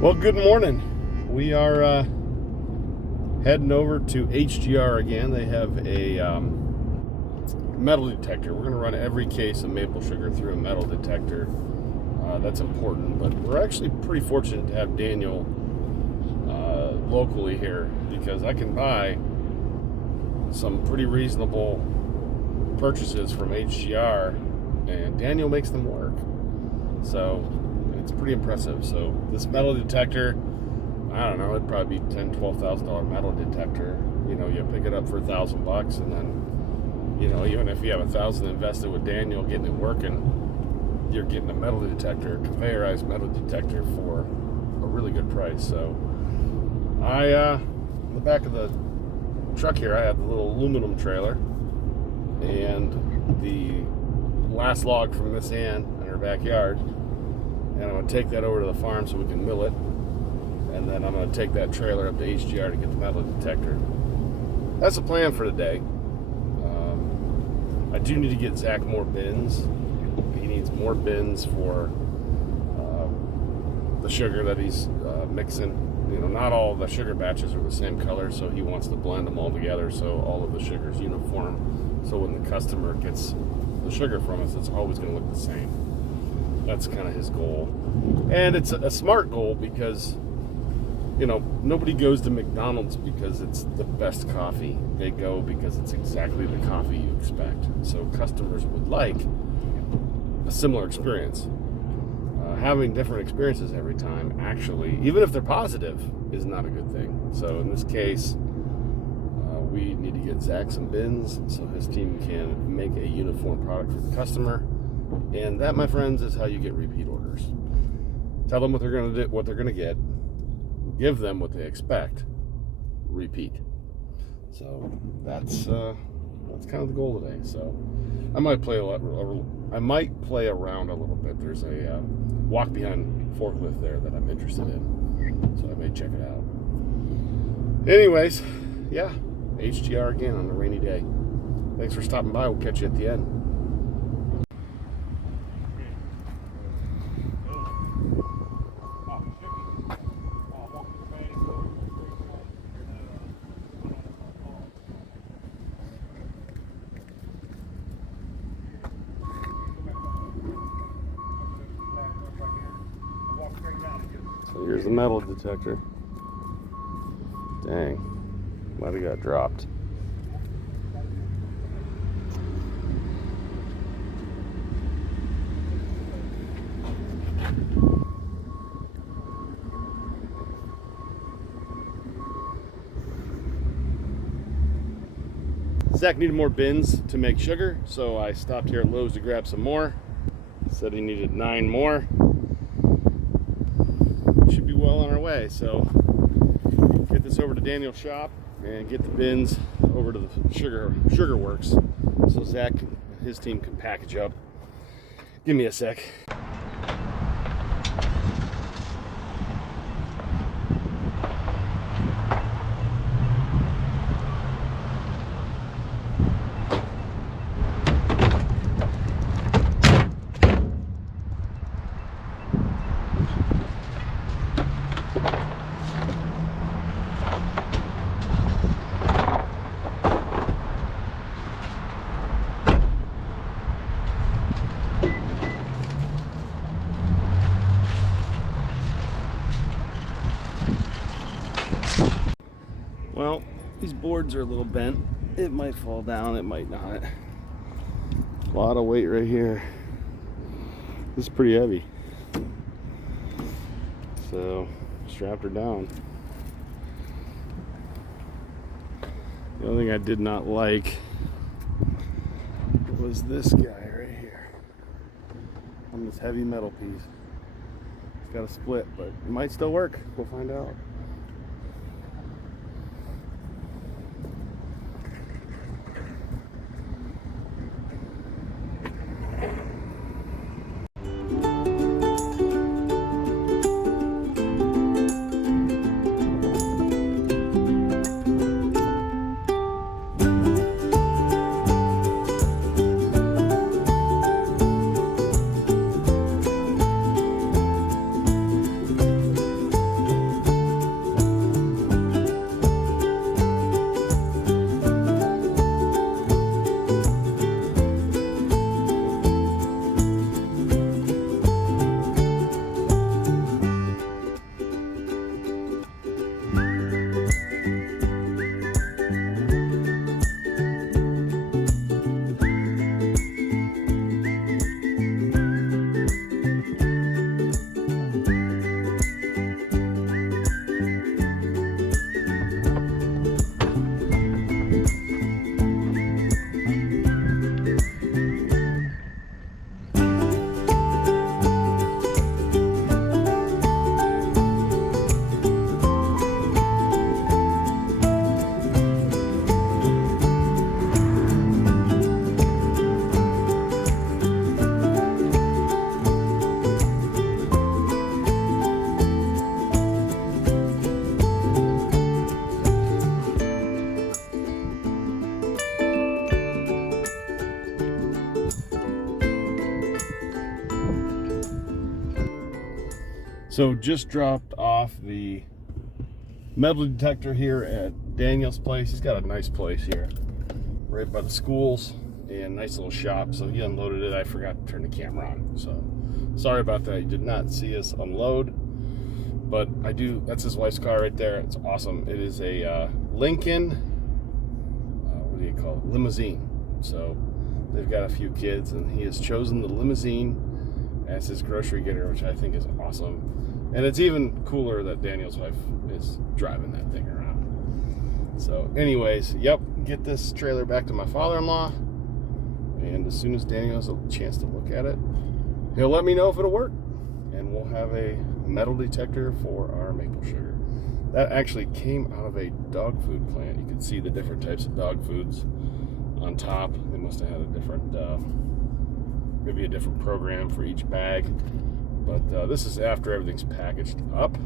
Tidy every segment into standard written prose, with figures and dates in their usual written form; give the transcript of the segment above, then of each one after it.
Well, good morning. We are heading over to HGR again. They have a metal detector. We're going to run every case of maple sugar through a metal detector. That's important, but we're actually pretty fortunate to have Daniel locally here, because I can buy some pretty reasonable purchases from HGR, and Daniel makes them work. So it's pretty impressive. So this metal detector, I don't know, it'd probably be $10,000-$12,000 metal detector. You know, you pick it up for $1,000, and then, you know, even if you have $1,000 invested with Daniel getting it working, you're getting a metal detector, conveyorized metal detector, for a really good price. So in the back of the truck here, I have the little aluminum trailer, and the last log from Miss Ann in her backyard, and I'm going to take that over to the farm so we can mill it, and then I'm going to take that trailer up to HGR to get the metal detector. That's the plan for today. I do need to get Zach more bins. He needs more bins for the sugar that he's mixing. You know, not all the sugar batches are the same color, so he wants to blend them all together so all of the sugar is uniform. So when the customer gets the sugar from us, it's always going to look the same. That's kind of his goal. And it's a smart goal, because, you know, nobody goes to McDonald's because it's the best coffee. They go because it's exactly the coffee you expect. So customers would like a similar experience. Having different experiences every time, actually, even if they're positive, is not a good thing. So in this case, we need to get Zach some bins so his team can make a uniform product for the customer. And that, my friends, is how you get repeat orders. Tell them what they're going to do, what they're going to get. Give them what they expect. Repeat. So that's kind of the goal today. So I might play around a little bit. There's a walk behind forklift there that I'm interested in, so I may check it out. Anyways, yeah, HGR again on a rainy day. Thanks for stopping by. We'll catch you at the end. So here's the metal detector. Dang, might have got dropped. Zach needed more bins to make sugar, so I stopped here at Lowe's to grab some more. Said he needed 9 more. We should be well on our way, so get this over to Daniel's shop and get the bins over to the sugar works so Zach and his team can package up. Give me a sec. Well, these boards are a little bent. It might fall down, it might not. A lot of weight right here. This is pretty heavy. So, strapped her down. The only thing I did not like was this guy right here on this heavy metal piece. It's got a split, but it might still work. We'll find out. So just dropped off the metal detector here at Daniel's place. He's got a nice place here, right by the schools, and nice little shop. So he unloaded it. I forgot to turn the camera on. So sorry about that. You did not see us unload, but I do. That's his wife's car right there. It's awesome. It is a Lincoln, what do you call it? Limousine. So they've got a few kids, and he has chosen the limousine as his grocery getter, which I think is awesome. And it's even cooler that Daniel's wife is driving that thing around. So anyways, yep, get this trailer back to my father-in-law, and as soon as Daniel has a chance to look at it, he'll let me know if it'll work, and we'll have a metal detector for our maple sugar. That actually came out of a dog food plant. You can see the different types of dog foods on top. They must have had a different, maybe a different program for each bag. But this is after everything's packaged up,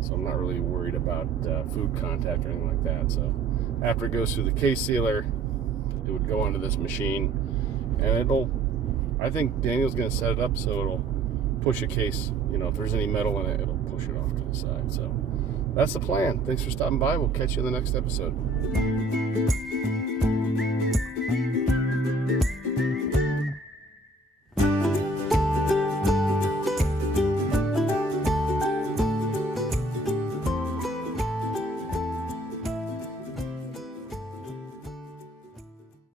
so I'm not really worried about food contact or anything like that. So after it goes through the case sealer, it would go onto this machine, and I think Daniel's going to set it up so it'll push a case. You know, if there's any metal in it, it'll push it off to the side. So that's the plan. Thanks for stopping by. We'll catch you in the next episode.